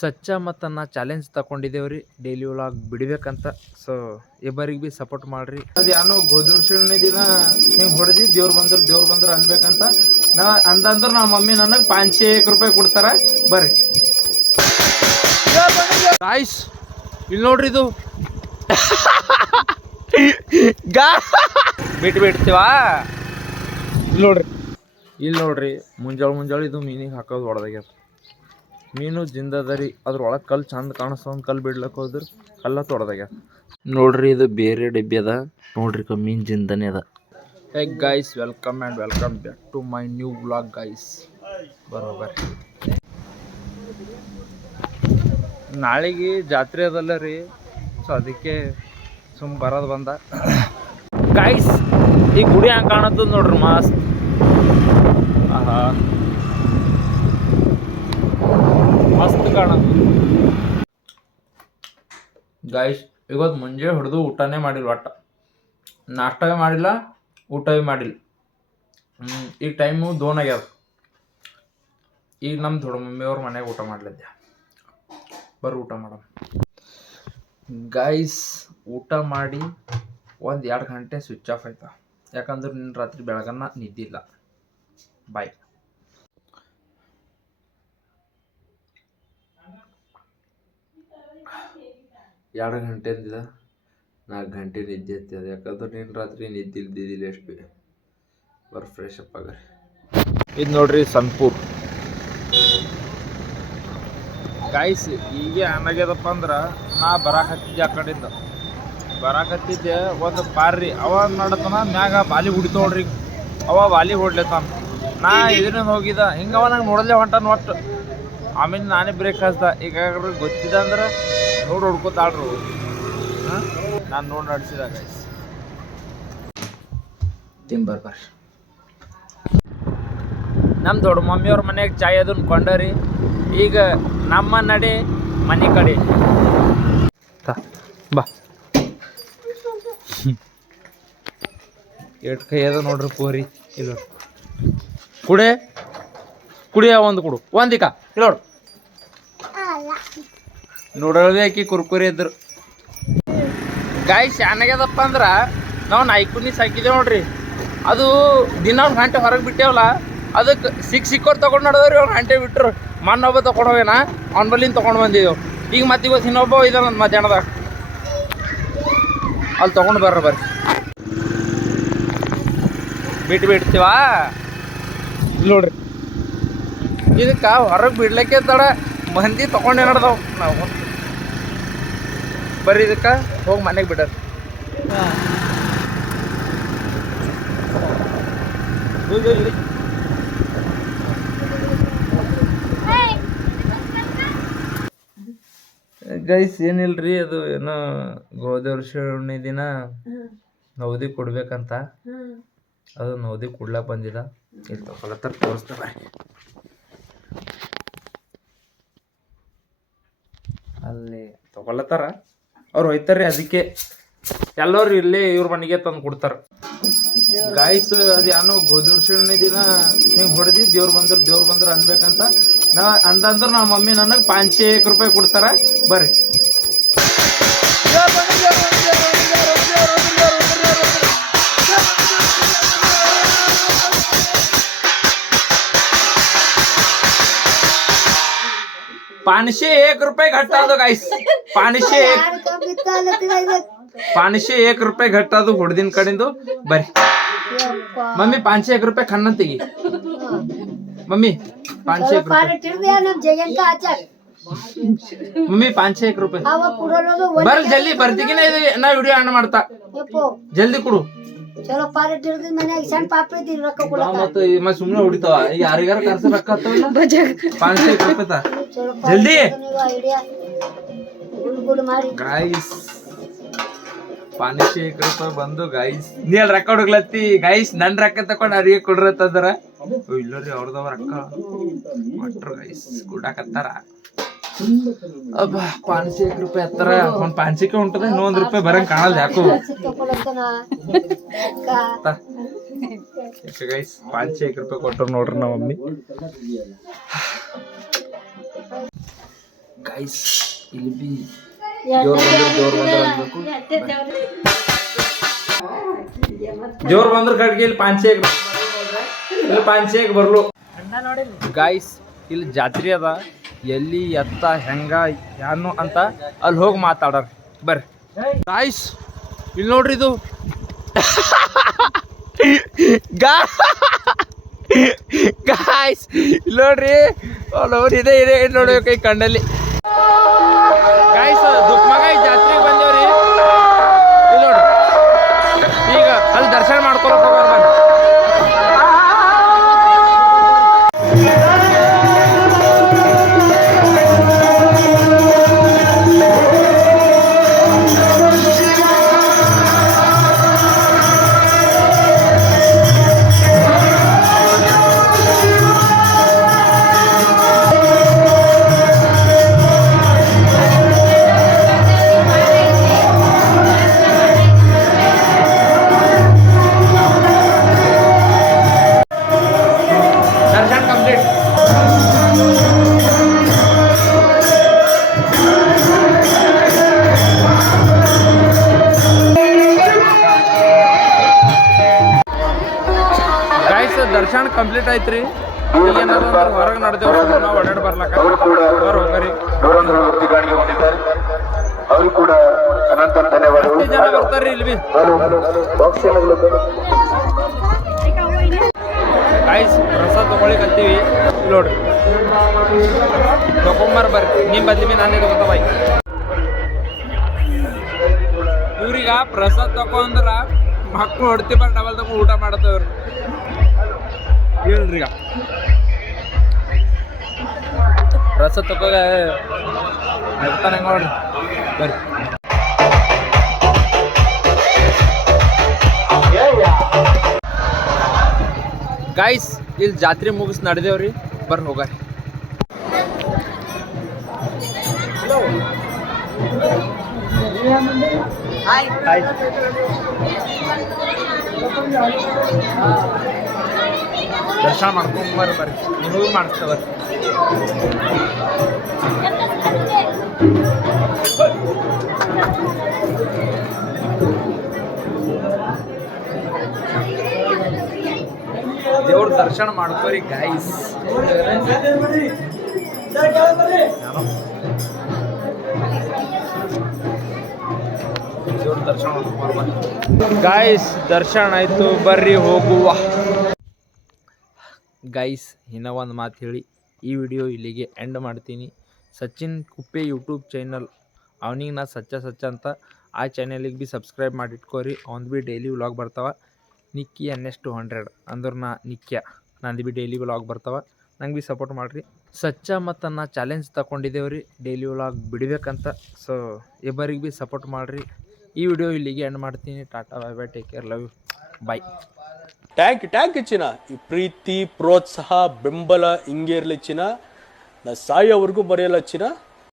ಸಚ್ಚ ಮತ್ತು ನಾ ಚಾಲೆಂಜ್ ತಗೊಂಡಿದ್ದೇವ್ರಿ ಡೈಲಿ ವ್ಲಾಗ್ ಬಿಡಬೇಕಂತ. ಸೊ ಇಬ್ಬರಿಗೆ ಭೀ ಸಪೋರ್ಟ್ ಮಾಡಿರಿ. ಅದು ಯಾನೋ ಗೋಧೂರ್ಷಣಿ ದಿನ ಹಿಂಗೆ ಹೊಡೆದಿ ದೇವ್ರು ಬಂದ್ರೆ ದೇವ್ರು ಬಂದ್ರೆ ಅನ್ಬೇಕಂತ. ನಾ ಅಂದಂದ್ರೆ ನಮ್ಮ ಮಮ್ಮಿ ನನಗೆ ಪಾಂಚೆ ರೂಪಾಯಿ ಕೊಡ್ತಾರೆ. ಬರ್ರಿ. ಗಾಯ್ಸ್ ಇಲ್ಲಿ ನೋಡ್ರಿ ಇದು. ಗಾ ಬಿಟ್ಟು ಬಿಡ್ತೀವಾ? ಇಲ್ಲಿ ನೋಡ್ರಿ. ಇಲ್ಲಿ ನೋಡ್ರಿ ಮುಂಜಾಳೆ ಮುಂಜಾಳೆ ಇದು ಮೀನಿಗೆ ಹಾಕೋದು ಹೊಡೆದಾಗ್ಯದ ಮೀನು ಜಿಂದದ ರೀ ಅದ್ರೊಳಗೆ ಕಲ್ಲು ಚಂದ ಕಾಣಿಸ್ತೋ ಕಲ್ಲು ಬಿಡ್ಲಕ್ಕೆ ಹೋದ್ರೆ ಕಲ್ಲ ತೊಡ್ದಾಗ ನೋಡ್ರಿ ಇದು ಬೇರೆ ಡಬ್ಬಿ ಅದ. ನೋಡ್ರಿ ಕ ಮೀನು ಜಿಂದನೆ ಅದ. Hey guys welcome and welcome back to my new blog guys ಬರೋಬರ್. ನಾಳೆಗೆ ಜಾತ್ರೆ ಅದಲ್ಲ ರೀ ಸೊ ಅದಕ್ಕೆ ಸುಮ್ ಬರೋದು ಬಂದ. ಗೈಸ್ ಈ ಗುಡಿ ಹಂಗೆ ಕಾಣತ್ತದ ನೋಡ್ರಿ ಮಸ್ತ್. ಆಹಾ. ಮಸ್ತ್ ಕಾಣತ್ತು ಗಾಯ್ಸ್ ಇವತ್ತು ಮುಂಜಾನೆ ಹೊಡೆದು ಊಟನೇ ಮಾಡಿಲ್ಲ ಒಟ್ಟ. ನಾಷ್ಟವೇ ಮಾಡಿಲ್ಲ, ಊಟವೇ ಮಾಡಿಲ್ಲ. ಈಗ ಟೈಮು ದೋನ್ ಆಗ್ಯಾವ. ಈಗ ನಮ್ಮ ದೊಡ್ಡ ಮಮ್ಮಿಯವ್ರ ಮನೆಗೆ ಊಟ ಮಾಡ್ಲಿದ್ದೆ. ಬರ್ರಿ ಊಟ ಮಾಡಮ್ ಗಾಯ್ಸ್ ಊಟ ಮಾಡಿ ಒಂದು ಎರಡು ಗಂಟೆ ಸ್ವಿಚ್ ಆಫ್ ಆಯ್ತಾ. ಯಾಕಂದ್ರೆ ನಿನ್ನ ರಾತ್ರಿ ಬೆಳಗನ್ನ ನಿದ್ದಿಲ್ಲ. ಬಾಯ್ ಎರಡು ಗಂಟೆ ಅಂದಿದ ನಾಲ್ಕು ಗಂಟೆ ನಿದ್ದೆ ಹತ್ತದ ಯಾಕಂದ್ರೆ ನೀನು ರಾತ್ರಿ ನಿದ್ದೆ ಇಲ್ದಿದ್ದಿಲ್ಲ ಎಷ್ಟು ಬಿ ಬರ್ ಫ್ರೆಶ್ ಅಪ್ ಆಗರಿ. ಇದು ನೋಡ್ರಿ ಸನ್ಪೂರ್ ಗಾಯ್ಸ್ ಈಗ ಏನಾಗ್ಯದಪ್ಪ ಅಂದ್ರೆ ನಾ ಬರಾಕತ್ತಿದ್ದೆ ಆ ಕಡೆಯಿಂದ. ಬರಾಕತ್ತಿದ್ದೆ ಒಂದು ಪಾರ್ರಿ ಅವ ನಡತನ ಮ್ಯಾಗ ಬಾಲಿ ಹೊಡಿತೋಡ್ರಿ ಅವ ಬಾಲಿ ಹೊಡ್ಲತ್ತಾನ. ನಾ ಇದನ್ನ ಹೋಗಿದ್ದ. ಹಿಂಗೆ ಅವ ನಂಗೆ ನೋಡಲೇ ಹೊಂಟಾನ ಒಟ್ಟು. ಆಮೇಲೆ ನಾನೇ ಬ್ರೇಕ್ ಹಚ್ದ ಈಗ ಗೊತ್ತಿದೆ ಅಂದ್ರೆ ನೋಡಿ ಹೊಡ್ಕೋತಾಳ್ರು ಹಾಂ? ನಾನು ನೋಡಿ ನಡೆಸಿದಾಗ ತಿಂಬರ್ ಬರ್ರಿ ನಮ್ಮ ದೊಡ್ಡ ಮಮ್ಮಿಯವ್ರ ಮನೆಗೆ ಚಾಯ್ ಅದನ್ನ ಕೊಂಡರಿ. ಈಗ ನಮ್ಮ ನಡೆ ಮನೆ ಕಡೆ. ಬಾ. ಎರಡು ಕೈ ಅದ ನೋಡ್ರಿ ಪೋರಿ. ಇಲ್ಲ ಕುಡೆ ಕುಡಿಯ ಒಂದು ಕುಡು. ಒಂದಿಕ. ಇಲ್ಲ ನೋಡು ನೋಡೋದೇ ಆಕಿ ಕುರ್ಕುರಿ ಇದ್ರು. ಗಾಯ ಶಾನಾಗ್ಯದಪ್ಪ ಅಂದ್ರೆ, ನಾವು ನಾಯ್ಕುನಿ ಸಾಕಿದೇವ್ ನೋಡ್ರಿ. ಅದು ದಿನ ಒಂದು ಗಂಟೆ ಹೊರಗೆ ಬಿಟ್ಟೇವಲ್ಲ ಅದಕ್ಕೆ ಸಿಕ್ ಸಿಕ್ಕೋರು ತೊಗೊಂಡು ನಡೆದವ್ರಿ ಅವ್ರು ಗಂಟೆ ಬಿಟ್ರು. ಮಣ್ಣೊಬ್ಬ ತೊಗೊಂಡು ಹೋಗ್ಯಾನ, ಅವ್ನ ಬಲ್ಲಿಂದ ತೊಗೊಂಡು ಬಂದಿದ್ದೆವು ಈಗ ಮತ್ತೆ ಇವತ್ತು ಇನ್ನೊಬ್ಬ ಇದ್ದಾನ ಮಧ್ಯಾಹ್ನದಾಗ ಅಲ್ಲಿ ತೊಗೊಂಡು ಬರ್ರಿ ಬರ್ರಿ. ಬಿಟ್ಟು ಬಿಡ್ತೀವಾ? ನೋಡ್ರಿ. ಇದಕ್ಕೆ ಹೊರಗೆ ಬಿಡ್ಲಿಕ್ಕೆ ತಡ, ಮಂದಿ ತೊಗೊಂಡೇ ನಡ್ದವು? ನಾವು ಬರ್ರಿ ಇದಕ್ಕೆ ಹೋಗಿ ಮನೆಗೆ ಬಿಡೋದು ಗೈಸ್ ಏನಿಲ್ರಿ ಅದು ಏನೋ ಗೋಧಿ ದಿನ ನವದಿ ಕೊಡ್ಬೇಕಂತ. ಅದು ನವದಿ ಕೊಡ್ಲಕ್ ಬಂದಿದ. ಇಲ್ಲಿ ತಗೊಳತ್ತಾರ ತೋರಿಸ್ತಾರ ಅಲ್ಲಿ ತಗೊಳತ್ತಾರ. ಅವ್ರು ಹೋಯ್ತಾರೆ, ಅದಕ್ಕೆ ಎಲ್ಲರೂ ಇಲ್ಲಿ ಇವ್ರ ಮನೆಗೆ ತಂದು ಕೊಡ್ತಾರ. ಗಾಯ್ಸ್ ಅದು ಗೋಧೂರ್ಷಣಿ ದಿನ ಹಿಂಗೆ ಹೊಡೆದಿ ದೇವ್ರು ಬಂದ್ರು ದೇವ್ರು ಬಂದ್ರು ಅನ್ಬೇಕಂತ ನಾ ಅಂದಂದ್ರೆ ನಮ್ಮ ಮಮ್ಮಿ ನನಗೆ ಪಾಂಚ್ ರೂಪಾಯಿ ಕೊಡ್ತಾರ. ಬರ್ರಿ. पाचशे एक रुपये घट्टा तो गाईस पाचशे एक ಪಾನ್ಶೆ ಏಕ್ ರೂಪಾಯಿ ಘಟ್ಟ ಅದು ಹುಡ್ದಿನ ಕಡೆಂದು. ಬರ್ರಿ. ಮಮ್ಮಿ ಪಾನ್ಶೆ ಏಕ್ ರೂಪಾಯಿ ಕಣ್ಣ ತೆಗಿ ಮಮ್ಮಿ ಪಾನ್ಶೆ ಮಮ್ಮಿ ಪಾನ್ಶೆ ಏಕ್ ರೂಪಾಯಿ. ಬರ್ರಿ ಜಲ್ದಿ ಬರ್ತಿಗಿನ ನಾ ವಿಡಿಯೋ ಅಣ್ಣ ಮಾಡ್ತಾ. ಜಲ್ದಿ ಕೊಡು. ಚಲೋ ಪಾರಟ್ ಮನ್ಯಾಗ ಸಣ್ಣ ಪಾಪ ರೊಕ್ಕ ಈ ಯಾರಿಗಾರ ಕರ್ಸ ರೊಕ್ಕ ಜಲ್ದಿ! ಐಡಿಯಾ ಪಾನಿಶಿ ಬಂದು ಗಾಯ್ಸ್ ನೀಲ್ ರೊಕ್ಕ ಹುಡುಗ್ಲತ್ತಿ? ನನ್ ರೊಕ್ಕ ತಕೊಂಡ್ ಅವ್ರಿಗೆ ಕೊಡ್ರತ್ತಂದ್ರ ಇಲ್ಲರಿ ಅವ್ರದವ ರೊಕ್ಕ. ಕೊಟ್ರು ಅಬ್ಬ ಪಾನ್ಸಿ ಏಕ್ ರೂಪಾಯಿ ಹತ್ತಾರ. ಒಂದ್ ಪಾನ್ಸಿಕ ಉಂಟದ, ಇನ್ನೊಂದ್ ರೂಪಾಯಿ ಬರಂಗ್ ಕಾಣಲ್ಲ ಯಾಕೋ. ಗೈಸ್ ಪಾನ್ಸಿ ಏಕ್ ರೂಪಾಯಿ ಕೊಟ್ಟರು ನೋಡ್ರಿ ನಮ್ಮ ಮಮ್ಮಿ ಗೈಸ್ ಇಲ್ಲಿ ಬಿ ಜೋರ್ ಬಂದ್ರೆ ಅನ್ಬೇಕು. ಜೋರ್ ಬಂದ್ರೆ ಕಡ್ಗೆ ಇಲ್ಲಿ ಪಾಂಚೆಗ್ ಇಲ್ಲಿ ಪಾಂಚೆಗ್ ಬರ್ಲು. ಗೈಸ್ ಇಲ್ಲಿ ಜಾತ್ರೆ ಅದ. ಎಲ್ಲಿ ಎತ್ತ, ಹೆಂಗ ಯಾನು ಅಂತ ಅಲ್ಲಿ ಹೋಗಿ ಮಾತಾಡೋರು. ಬರ್ರಿ. ಗಾಯ್ಸ್ ಇಲ್ಲಿ ನೋಡ್ರಿ ಇದು. ಗಾಯ್ಸ್ ಇಲ್ಲಿ ನೋಡ್ರಿ. ಅವ್ರು ಇದೇ, ಇದೆ ನೋಡಿ ಕೈ ಕಣ್ಣಲ್ಲಿ. ಗಾಯ್ಸ್ ದುಕ್ಮಗ ಜಾತ್ರೆಗೆ ಬಂದೇವ್ರಿ. ಇಲ್ಲಿ ನೋಡ್ರಿ. ಈಗ ಅಲ್ಲಿ ದರ್ಶನ ಮಾಡ್ಕೊಳಕ್ ಗಾಯ್ಸ್ ದರ್ಶನ ಕಂಪ್ಲೀಟ್ ಆಯ್ತು ರೀ ಏನಾದ್ರು ಹೊರಗೆ ನಡೆದೇವ್ ನಾವು ಓಡಾಡಿ ಬರ್ಲಕ್ಕ. ಹೊರ ಹೋಗರಿ. ಅವರು ಕೂಡ ಅನಂತ ಧನ್ಯವಾದಗಳು. ಎಷ್ಟು ಜನ ಬರ್ತಾರ್ರಿ ಇಲ್ಲಿ ಗಾಯ್ಸ್ ಪ್ರಸಾದ ತಗೊಳಿಕತ್ತೀವಿ ಇಲ್ಲಿ ನೋಡ್ರಿ. ತಗೊಂಬರ್ ಬರ್ರಿ. ನಿಮ್ ಬದ್ಲಿ ನಾನೇ ತಗೋತ ಬಾಯ್ ಇವ್ರೀಗ ಪ್ರಸಾದ್ ತಗೊಂಡ್ರ ಮಕ್ಕಳು ಹೊಡ್ತಿ ಬರ್ ಡಬಲ್ ತಗೊಂಡು ಊಟ ಮಾಡತ್ತವ್ರು. ಹೇಳ್ರಿ ಈಗ. ಪ್ರಸಾದ್ ತಗೋ ನಗ್ತಾನೆ ನೋಡ್ರಿ. ಬರ್ರಿ. ಗಾಯ್ಸ್ ಇಲ್ಲಿ ಜಾತ್ರೆ ಮುಗಿಸ್ ನಡೆದೇವ್ರಿ. ಬರ್ರಿ ಹೋಗಾರಿ. ದರ್ಶನ ಮಾಡ್ಕೊಂಬರ್ ಬರ್ರಿ ನಿಮಗೂ ಮಾಡಿಸ್ತವ ದೇವ್ರ ದರ್ಶನ ಮಾಡ್ಕೋರಿ ಗಾಯ್ಸ್ ದರ್ಶನ ಗಾಯ್ಸ್ ದರ್ಶನ ಆಯ್ತು. ಬರ್ರಿ ಹೋಗುವ. ಗೈಸ್ ಇನ್ನೂ ಒಂದು ಮಾತು ಹೇಳಿ. ಈ ವಿಡಿಯೋ ಇಲ್ಲಿಗೆ ಎಂಡ್ ಮಾಡ್ತೀನಿ. ಸಚಿನ್ ಕುಪ್ಪೆ ಯೂಟ್ಯೂಬ್ ಚಾನಲ್ ಅವನಿಗೆ ನಾ ಸಚ್ಚ ಸಚ್ಚ ಅಂತ ಆ ಚಾನಲಿಗೆ ಭೀ ಸಬ್ಸ್ಕ್ರೈಬ್ ಮಾಡಿಟ್ಕೋರಿ. ಅವ್ನು ಭೀ ಡೈಲಿ ವ್ಲಾಗ್ ಬರ್ತಾವ. ನಿಕ್ಕಿ ಎನ್ ಎಸ್ ಟು ಹಂಡ್ರೆಡ್ ಅಂದ್ರೆ ನಾ ನಿಕ್ಯ. ನಂದು ಭೀ ಡೈಲಿ ವ್ಲಾಗ್ ಬರ್ತಾವ. ನಂಗೆ ಭೀ ಸಪೋರ್ಟ್ ಮಾಡಿರಿ. ಸಚ್ಚ ಮತ್ತು ನಾ ಚಾಲೆಂಜ್ ತಗೊಂಡಿದ್ದೇವೆ ರೀ ಡೈಲಿ ವ್ಲಾಗ್ ಬಿಡಬೇಕಂತ. ಸೊ ಇಬ್ಬರಿಗೆ ಭೀ ಸಪೋರ್ಟ್ ಮಾಡಿರಿ. ಈ ವಿಡಿಯೋ ಇಲ್ಲಿಗೆ ಎಂಡ್ ಮಾಡ್ತೀನಿ. Tata bye bye take care love you bye tank ಟ್ಯಾಂಕ್ ಹೆಚ್ಚಿನ ಈ ಪ್ರೀತಿ ಪ್ರೋತ್ಸಾಹ ಬೆಂಬಲ ಹಿಂಗೆ ಇರಲಿ ನಾ ಸಾಯೋವರೆಗೂ ಬರೆಯಲ್ಲ ಚಿನ್ನ